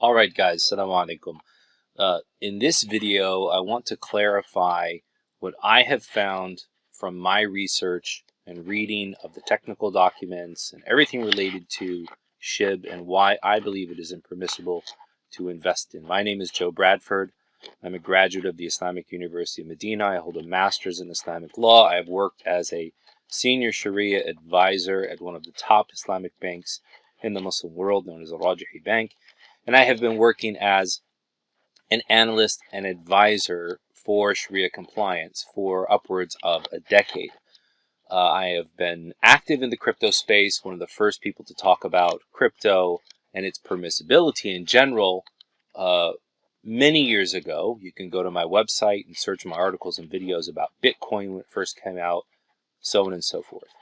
Alright guys, Assalamu alaikum. In this video, I want to clarify what I have found from my research and reading of the technical documents and everything related to SHIB and why I believe it is impermissible to invest in. My name is Joe Bradford. I'm a graduate of the Islamic University of Medina. I hold a master's in Islamic law. I have worked as a senior Sharia advisor at one of the top Islamic banks in the Muslim world, known as the Rajihi Bank. And I have been working as an analyst and advisor for Sharia compliance for upwards of a decade. I have been active in the crypto space, one of the first people to talk about crypto and its permissibility in general many years ago. You can go to my website and search my articles and videos about Bitcoin when it first came out, so on and so forth.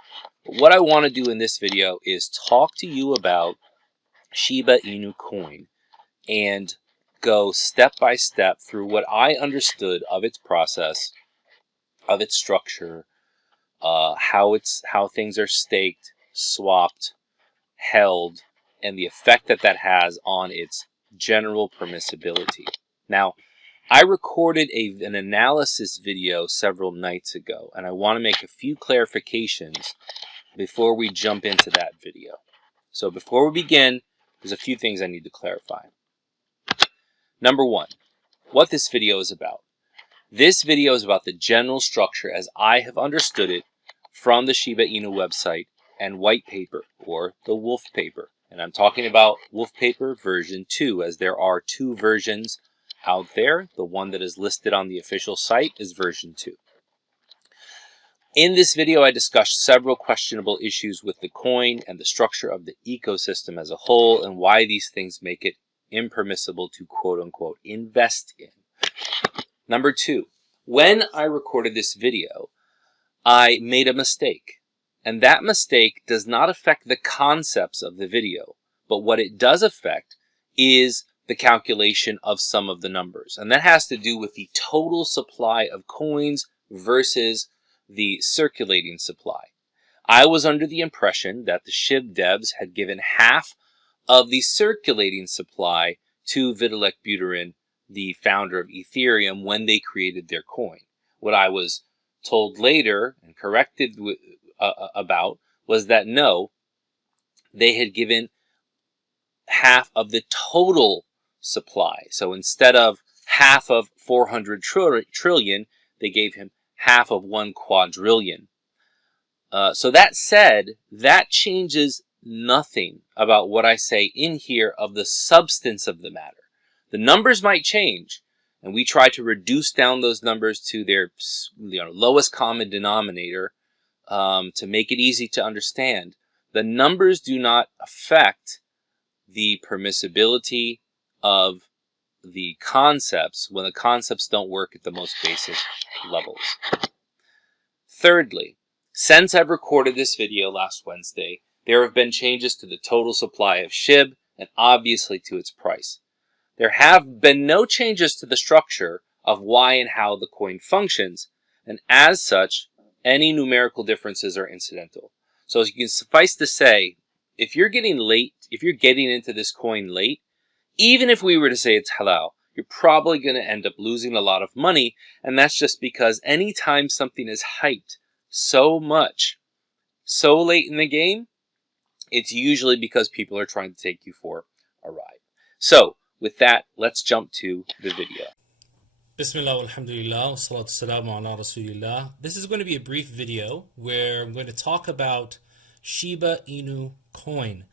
But what I want to do in this video is talk to you about Shiba Inu coin and go step by step through what I understood of its process, of its structure, how things are staked, swapped, held, and the effect that that has on its general permissibility. Now, I recorded an analysis video several nights ago, and I want to make a few clarifications before we jump into that video. So before we begin, there's a few things I need to clarify. Number one, what this video is about. This video is about the general structure as I have understood it from the Shiba Inu website and white paper, or the wolf paper. And I'm talking about wolf paper version 2, as there are two versions out there. The one that is listed on the official site is version 2. In this video, I discussed several questionable issues with the coin and the structure of the ecosystem as a whole, and why these things make it impermissible to quote-unquote invest in. Number two, when I recorded this video, I made a mistake. And that mistake does not affect the concepts of the video, but what it does affect is the calculation of some of the numbers. And that has to do with the total supply of coins versus the circulating supply. I was under the impression that the SHIB devs had given half of the circulating supply to Vitalik Buterin, the founder of Ethereum, when they created their coin. What I was told later and corrected about was that no, they had given half of the total supply. So instead of half of 400 trillion, they gave him half of 1 quadrillion. So that said, that changes nothing about what I say in here of the substance of the matter. The numbers might change, and we try to reduce down those numbers to their lowest common denominator to make it easy to understand. The numbers do not affect the permissibility of the concepts when the concepts don't work at the most basic levels. Thirdly, since I've recorded this video last Wednesday, there have been changes to the total supply of SHIB and obviously to its price. There have been no changes to the structure of why and how the coin functions, and as such, any numerical differences are incidental. So as you can suffice to say, if you're getting into this coin late, even if we were to say it's halal, you're probably going to end up losing a lot of money, and that's just because anytime something is hyped so much, so late in the game, it's usually because people are trying to take you for a ride. So, with that, let's jump to the video. Bismillah, alhamdulillah, salatu salamu ala rasulillah. This is going to be a brief video where I'm going to talk about Shiba Inu coin,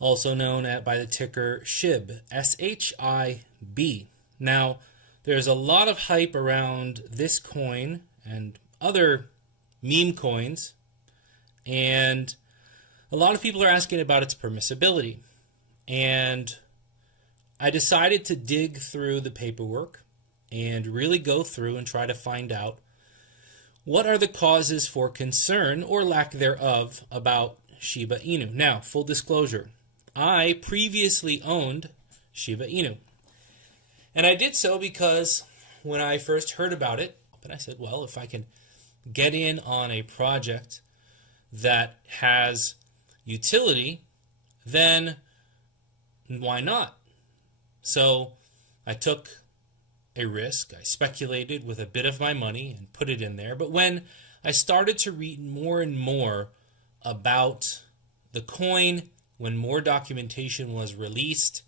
also known by the ticker SHIB, S-H-I-B. Now, there's a lot of hype around this coin and other meme coins, and a lot of people are asking about its permissibility. And I decided to dig through the paperwork and really go through and try to find out what are the causes for concern or lack thereof about Shiba Inu. Now, full disclosure, I previously owned Shiba Inu. And I did so because when I first heard about it, and I said, well, if I can get in on a project that has utility, then why not? So I took a risk. I speculated with a bit of my money and put it in there. But when I started to read more and more about the coin, when more documentation was released,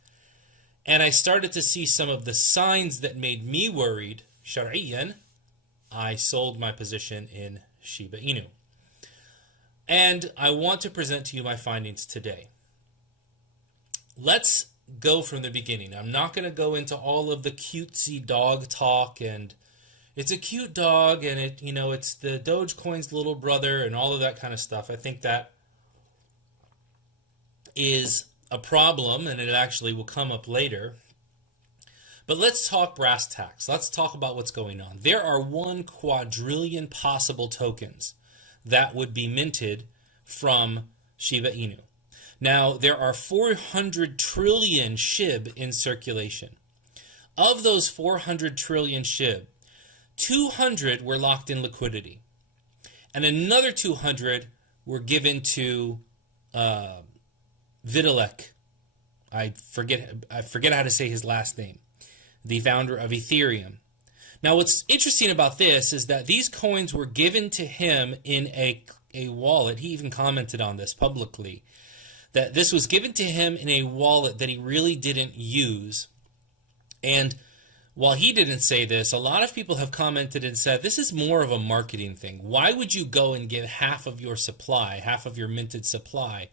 and I started to see some of the signs that made me worried, shar'iyan, I sold my position in Shiba Inu. And I want to present to you my findings today. Let's go from the beginning. I'm not going to go into all of the cutesy dog talk and it's a cute dog and it's the Dogecoin's little brother and all of that kind of stuff. I think that is a problem and it actually will come up later. But let's talk brass tacks. Let's talk about what's going on. There are 1 quadrillion possible tokens that would be minted from Shiba Inu. Now, there are 400 trillion SHIB in circulation. Of those 400 trillion SHIB, 200 were locked in liquidity. And another 200 were given to Vitalik. I forget how to say his last name. The founder of Ethereum. Now, what's interesting about this is that these coins were given to him in a wallet. He even commented on this publicly, that this was given to him in a wallet that he really didn't use. And while he didn't say this, a lot of people have commented and said, this is more of a marketing thing. Why would you go and give half of your supply, half of your minted supply,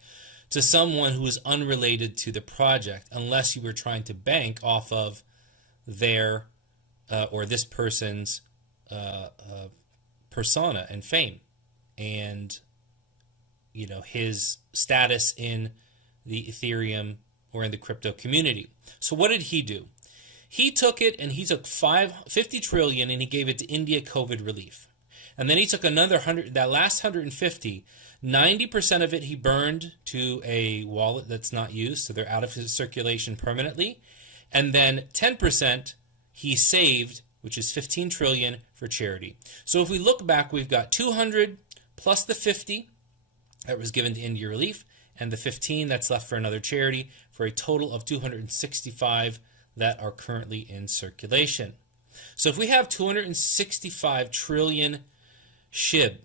to someone who is unrelated to the project, unless you were trying to bank off of their or this person's persona and fame and his status in the Ethereum or in the crypto community. So what did he do? He took it and he took 50 trillion and he gave it to India COVID relief. And then he took another 100, that last 150, 90% of it he burned to a wallet that's not used, so they're out of his circulation permanently. And then 10% he saved, which is 15 trillion for charity. So if we look back, we've got 200 plus the 50 that was given to India relief and the 15 that's left for another charity, for a total of 265 that are currently in circulation. So if we have 265 trillion SHIB,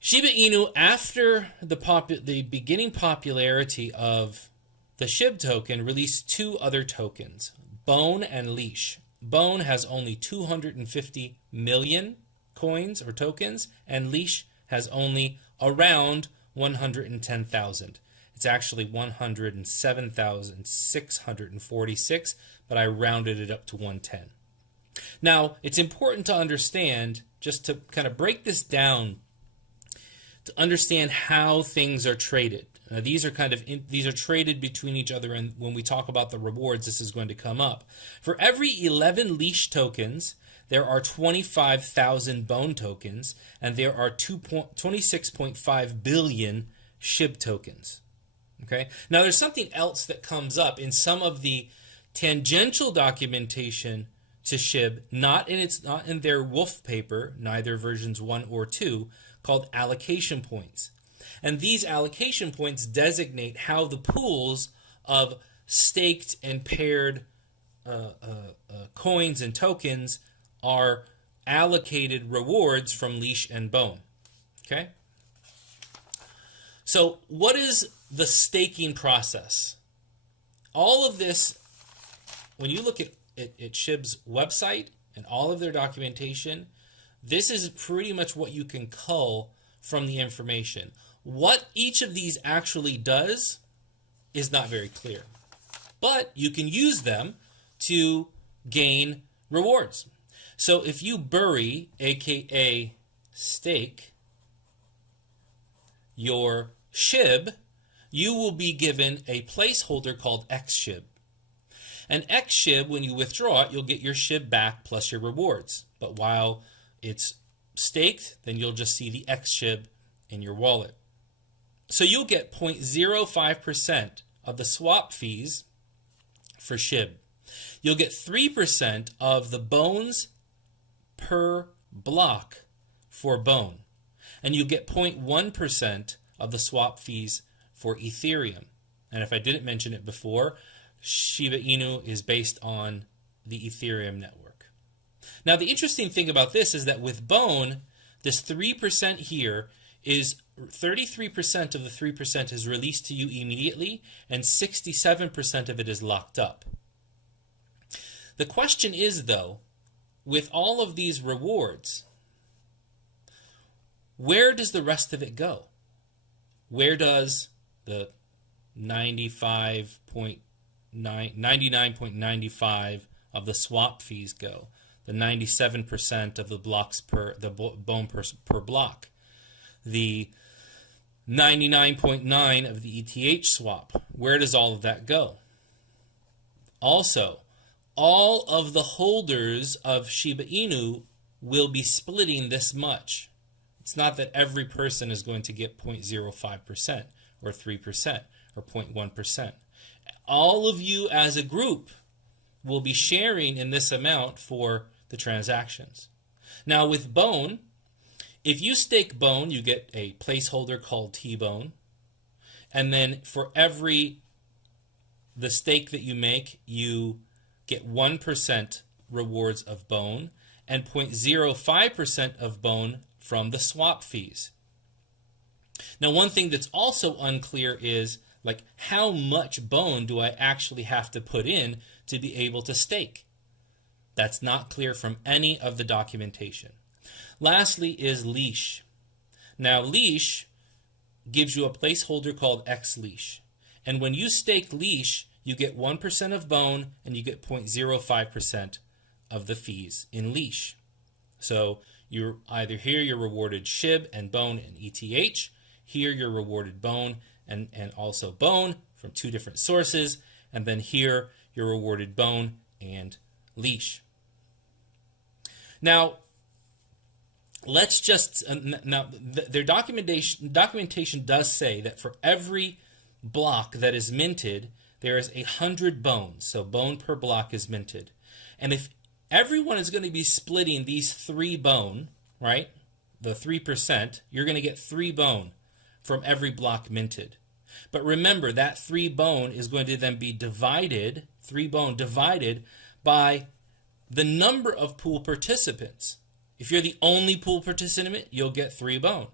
Shiba Inu, after the beginning popularity of the SHIB token, released 2 other tokens, Bone and Leash. Bone has only 250 million coins or tokens, and Leash has only around 110,000. It's actually 107,646, but I rounded it up to 110. Now, it's important to understand, just to kind of break this down, to understand how things are traded. These are traded between each other, and when we talk about the rewards, this is going to come up. For every 11 Leash tokens, there are 25,000 Bone tokens, and there are 26.5 billion SHIB tokens. Okay. Now, there's something else that comes up in some of the tangential documentation to SHIB, not in their wolf paper, neither versions 1 or 2, called allocation points. And these allocation points designate how the pools of staked and paired coins and tokens are allocated rewards from Leash and Bone. Okay? So what is the staking process? All of this, when you look at SHIB's website and all of their documentation, this is pretty much what you can cull from the information. What each of these actually does is not very clear, but you can use them to gain rewards. So if you bury, aka stake, your SHIB, you will be given a placeholder called XSHIB. And XSHIB, when you withdraw it, you'll get your SHIB back plus your rewards. But while it's staked, then you'll just see the XSHIB in your wallet. So you'll get 0.05% of the swap fees for SHIB. You'll get 3% of the bones per block for Bone. And you get 0.1% of the swap fees for Ethereum. And if I didn't mention it before, Shiba Inu is based on the Ethereum network. Now, the interesting thing about this is that with Bone, this 3% here is 33% of the 3% is released to you immediately, and 67% of it is locked up. The question is, though, with all of these rewards, where does the rest of it go? Where does the 99.95 of the swap fees go? The 97% of the blocks the bone per block, the 99.9 of the ETH swap. Where does all of that go? Also, all of the holders of Shiba Inu will be splitting this much. It's not that every person is going to get 0.05% or 3% or 0.1%. All of you as a group will be sharing in this amount for the transactions. Now with Bone, if you stake Bone, you get a placeholder called T-Bone, and then for the stake that you make, you get 1% rewards of Bone and 0.05% of Bone from the swap fees. Now, one thing that's also unclear is, like, how much Bone do I actually have to put in to be able to stake? That's not clear from any of the documentation. Lastly is leash. Now, leash gives you a placeholder called X leash. And when you stake leash, you get 1% of Bone and you get 0.05% of the fees in leash. So you're either here you're rewarded SHIB and Bone and ETH. Here you're rewarded Bone and also Bone from two different sources. And then here you're rewarded Bone and leash. Now, let's just their documentation does say that for every block that is minted, there is 100 bones. So bone per block is minted. And if everyone is going to be splitting these 3 bone, right, the 3%, you're going to get 3 bone from every block minted. But remember, that 3 bone is going to then be divided, 3 bone divided by the number of pool participants. If you're the only pool participant, you'll get 3 bone.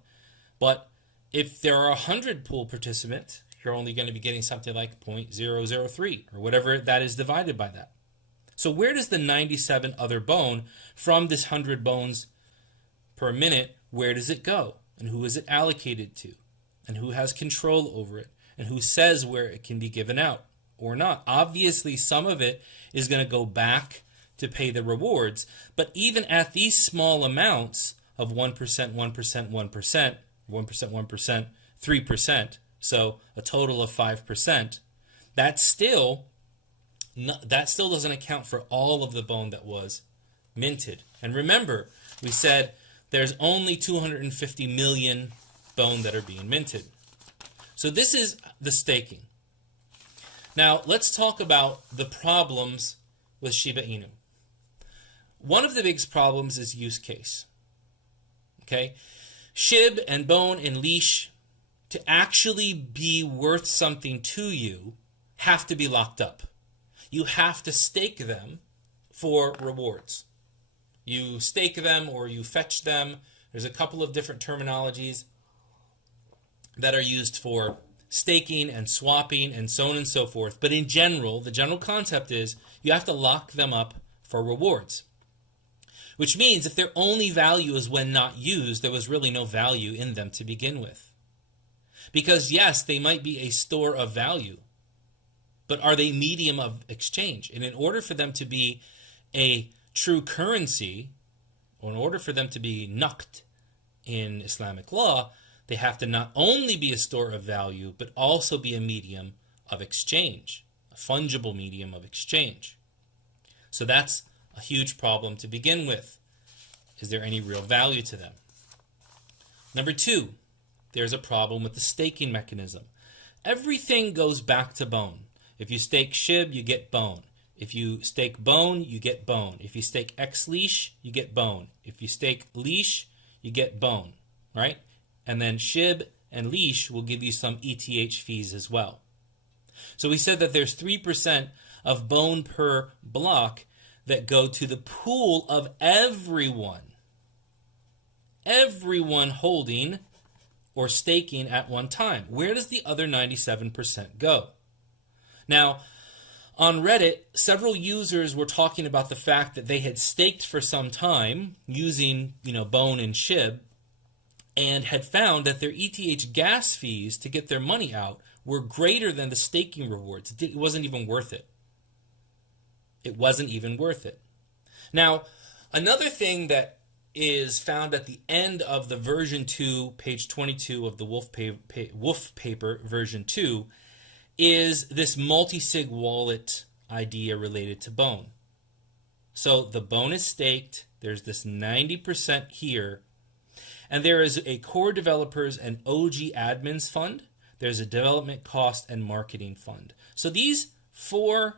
But if there are 100 pool participants, you're only going to be getting something like 0.003 or whatever that is divided by that. So where does the 97 other bone from this 100 bones per minute, where does it go? And who is it allocated to? And who has control over it? And who says where it can be given out or not? Obviously, some of it is going to go back to pay the rewards, but even at these small amounts of 1%, 1%, 1%, 1%, 1%, 3%, so a total of 5%, that still doesn't account for all of the bone that was minted. And remember, we said there's only 250 million bone that are being minted. So this is the staking. Now let's talk about the problems with Shiba Inu. One of the biggest problems is use case. Okay, SHIB and Bone and leash, to actually be worth something to you, have to be locked up. You have to stake them for rewards. You stake them or you fetch them. There's a couple of different terminologies that are used for staking and swapping and so on and so forth. But in general, the general concept is you have to lock them up for rewards. Which means if their only value is when not used, there was really no value in them to begin with. Because yes, they might be a store of value, but are they medium of exchange? And in order for them to be a true currency, or in order for them to be naqd in Islamic law, they have to not only be a store of value, but also be a medium of exchange, a fungible medium of exchange. So that's a huge problem to begin with. Is there any real value to them? Number 2, there's a problem with the staking mechanism. Everything goes back to Bone. If you stake SHIB, you get Bone. If you stake Bone, you get Bone. If you stake X leash, you get Bone. If you stake leash, you get Bone, right? And then SHIB and leash will give you some ETH fees as well. So we said that there's 3% of bone per block that go to the pool of everyone holding or staking at one time. Where does the other 97% go? Now, on Reddit, several users were talking about the fact that they had staked for some time using, Bone and SHIB, and had found that their ETH gas fees to get their money out were greater than the staking rewards. It wasn't even worth it. It wasn't even worth it. Now, another thing that is found at the end of the version 2, page 22 of the Wolf paper version 2, is this multi-sig wallet idea related to Bone. So the Bone is staked. There's this 90% here. And there is a core developers and OG admins fund. There's a development cost and marketing fund. So these 4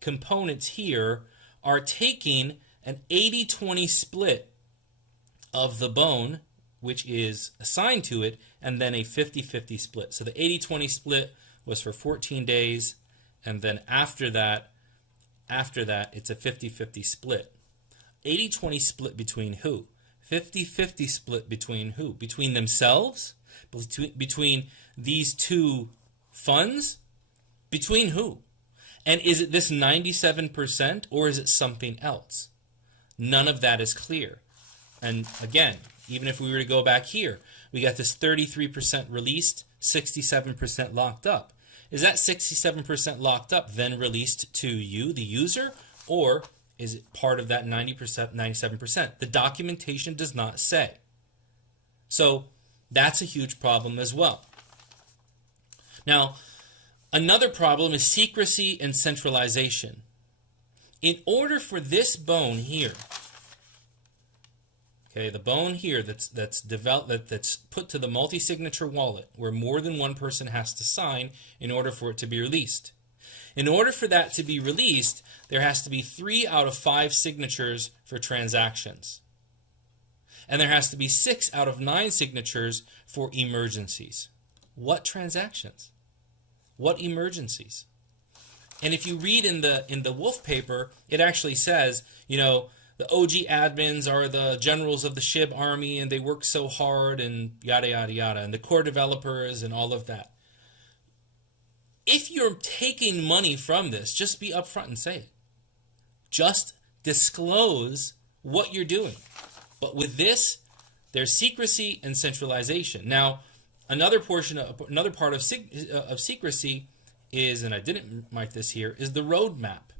components here are taking an 80-20 split of the Bone, which is assigned to it, and then a 50-50 split. So the 80-20 split was for 14 days, and then after that, it's a 50-50 split. 80-20 split between who? 50-50 split between who? Between themselves? Between these 2 funds? Between who? And is it this 97% or is it something else? None of that is clear. And again, even if we were to go back here, we got this 33% released, 67% locked up. Is that 67% locked up then released to you, the user, or is it part of that 90%, 97%? The documentation does not say. So that's a huge problem as well. Now, another problem is secrecy and centralization. In order for this Bone here, okay, the Bone here that's developed, that's put to the multi-signature wallet where more than one person has to sign in order for it to be released. In order for that to be released, there has to be 3 out of 5 signatures for transactions. And there has to be 6 out of 9 signatures for emergencies. What transactions? What emergencies? And if you read in the Wolf paper, it actually says, the OG admins are the generals of the SHIB army and they work so hard and yada, yada, yada, and the core developers and all of that. If you're taking money from this, just be upfront and say it. Just disclose what you're doing. But with this, there's secrecy and centralization. Now, another part of secrecy is, and I didn't mark this here, is the roadmap.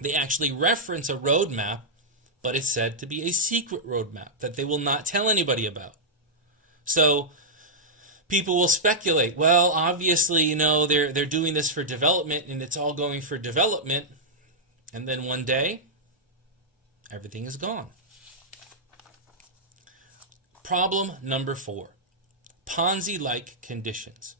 They actually reference a roadmap, but it's said to be a secret roadmap that they will not tell anybody about. So people will speculate, well, obviously, they're doing this for development and it's all going for development. And then one day, everything is gone. Problem number 4, Ponzi-like conditions.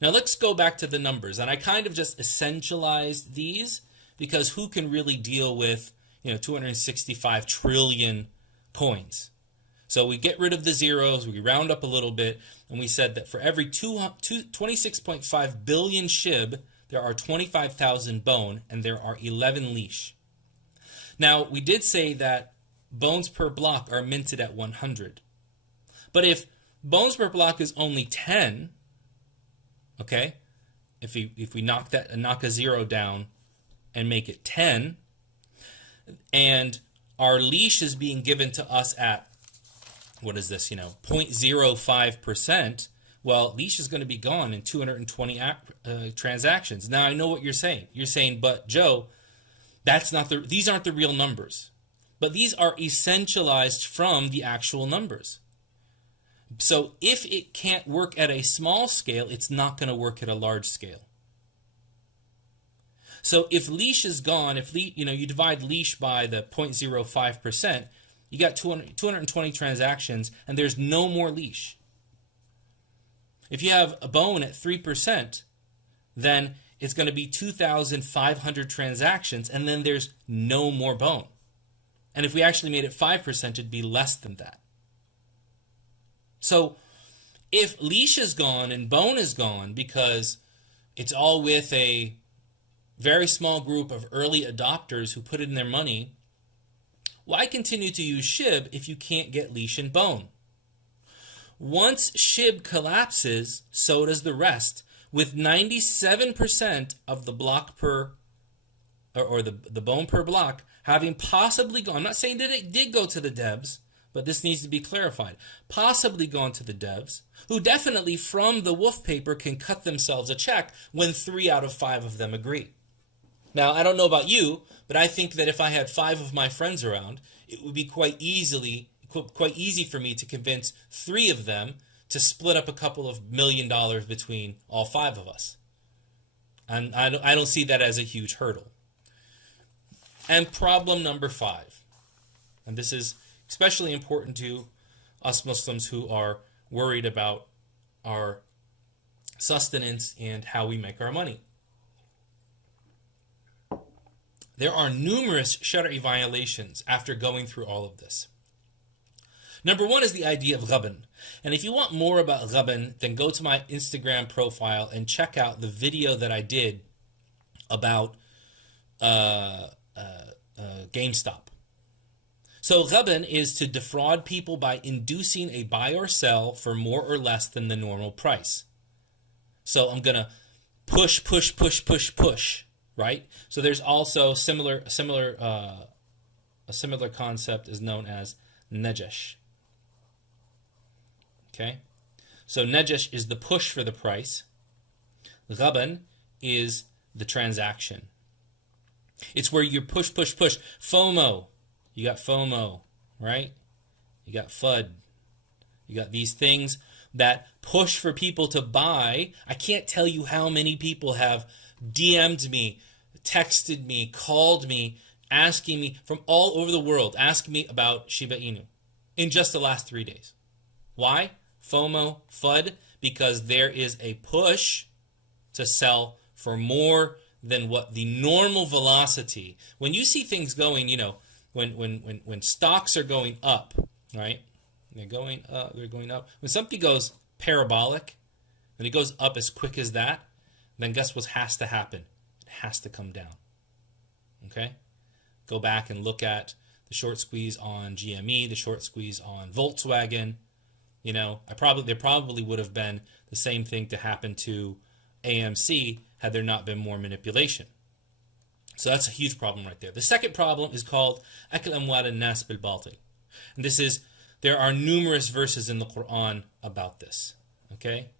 Now let's go back to the numbers. And I kind of just essentialized these because who can really deal with 265 trillion coins? So we get rid of the zeros, we round up a little bit, and we said that for every 26.5 billion SHIB, there are 25,000 Bone, and there are 11 leash. Now, we did say that bones per block are minted at 100. But if bones per block is only 10, okay, if we knock a zero down and make it 10, and our leash is being given to us at, what is this, 0.05%, well, leash is going to be gone in 220 transactions. Now, I know what you're saying. You're saying, but Joe, these aren't the real numbers. But these are essentialized from the actual numbers. So if it can't work at a small scale, it's not going to work at a large scale. So if leash is gone, if you divide leash by the 0.05%, you got 220 transactions, and there's no more leash. If you have a Bone at 3%, then it's going to be 2,500 transactions, and then there's no more Bone. And if we actually made it 5%, it'd be less than that. So if leash is gone and Bone is gone because It's all with a very small group of early adopters who put in their money. Why continue to use SHIB if you can't get leash and bone? Once SHIB collapses, so does the rest, with 97% of the block per, or the bone per block having possibly gone. I'm not saying that it did go to the devs, but this needs to be clarified. Possibly gone to the devs, who definitely from the wolf paper can cut themselves a check when 3 out of 5 of them agree. Now, I don't know about you, but I think that if I had 5 of my friends around, it would be quite easy for me to convince 3 of them to split up a couple of $1 million between all 5 of us. And I don't see that as a huge hurdle. And problem number 5, and this is especially important to us Muslims who are worried about our sustenance and how we make our money. There are numerous Shari'i violations after going through all of this. Number 1 is the idea of ghaban. And if you want more about ghaban, then go to my Instagram profile and check out the video that I did about GameStop. So ghaban is to defraud people by inducing a buy or sell for more or less than the normal price. So I'm going to push, right? So there's also a similar concept is known as najash. Okay? So najash is the push for the price. Ghaban is the transaction. It's where you push. FOMO. You got FOMO, right? You got FUD. You got these things that push for people to buy. I can't tell you how many people have DM'd me, texted me, called me, asking me from all over the world, asking me about Shiba Inu in just the last 3 days. Why? FOMO, FUD, because there is a push to sell for more than what the normal velocity. When you see things going, when stocks are going up, right? They're going up. When something goes parabolic, when it goes up as quick as that, then guess what has to happen? It has to come down. Okay? Go back and look at the short squeeze on GME, the short squeeze on Volkswagen. There probably would have been the same thing to happen to AMC had there not been more manipulation. So that's a huge problem right there. The second problem is called Akl Amwal al-Nas bil-Batil. And this is, there are numerous verses in the Quran about this. Okay?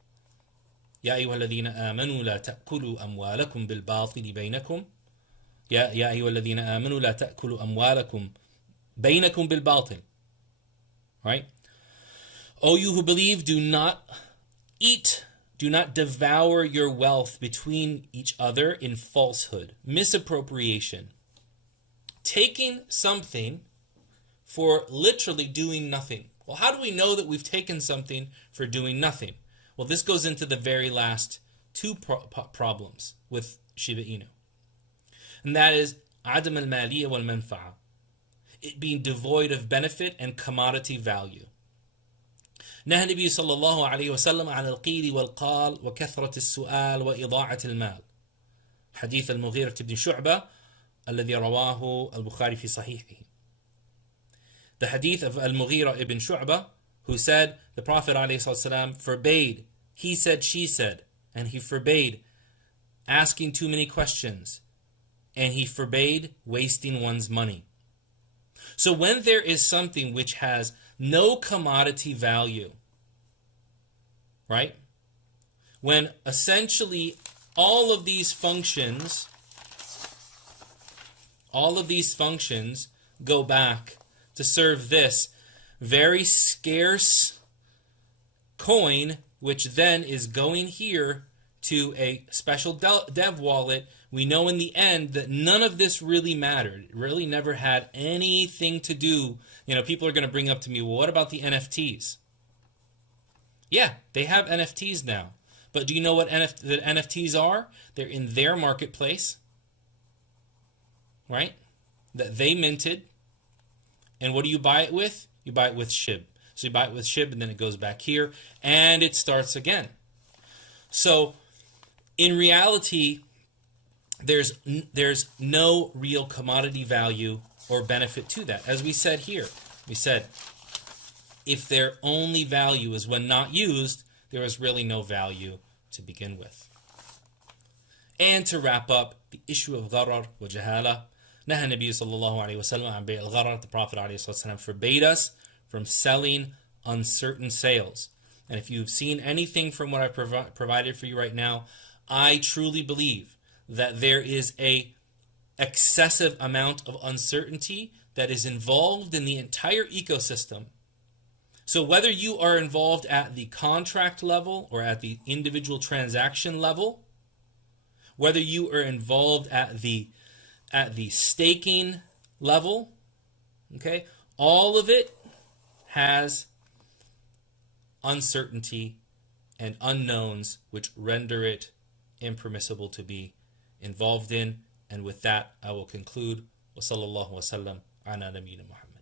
يا أيها الذين آمنوا لا تأكلوا أموالكم بالباطل بينكم يا أيها الذين آمنوا لا تأكلوا أموالكم بينكم بالباطل. Right? O you who believe, do not devour your wealth between each other in falsehood, misappropriation. Taking something for literally doing nothing. Well, how do we know that we've taken something for doing nothing? Well, this goes into the very last 2 problems with Shiba Inu. And that is Adam al-Maliyya wal-Manfa'a. It being devoid of benefit and commodity value. نهى النبي صلى الله عليه وسلم عن القيل والقال وكثرة السؤال وإضاعة المال. حديث المغيرة بن شعبة الذي رواه البخاري في صحيحه. The hadith of Al-Mughira ibn Shu'bah, who said the Prophet ﷺ forbade, he said, she said, and he forbade asking too many questions, and he forbade wasting one's money. So when there is something which has no commodity value, right? When essentially all of these functions go back to serve this very scarce coin, which then is going here to a special dev wallet. We know in the end that none of this really mattered. It really never had anything to do. People are going to bring up to me, well, what about the NFTs? Yeah, they have NFTs now. But do you know what the NFTs are? They're in their marketplace, right? That they minted. And what do you buy it with? You buy it with SHIB. So you buy it with SHIB, and then it goes back here, and it starts again. So in reality, there's no real commodity value or benefit to that. As we said here, we said if their only value is when not used, there is really no value to begin with. And to wrap up, the issue of gharar wa jahala, naha Nabi sallallahu alayhi wa sallam an bay' al-gharar, the Prophet alayhi sallam forbade us from selling uncertain sales. And if you've seen anything from what I provided for you right now, I truly believe that there is a excessive amount of uncertainty that is involved in the entire ecosystem. So whether you are involved at the contract level or at the individual transaction level, whether you are involved at the staking level, okay, all of it has uncertainty and unknowns which render it impermissible to be involved in. And with that, I will conclude. Wa sallallahu wa sallam ala nabiyyina Muhammad.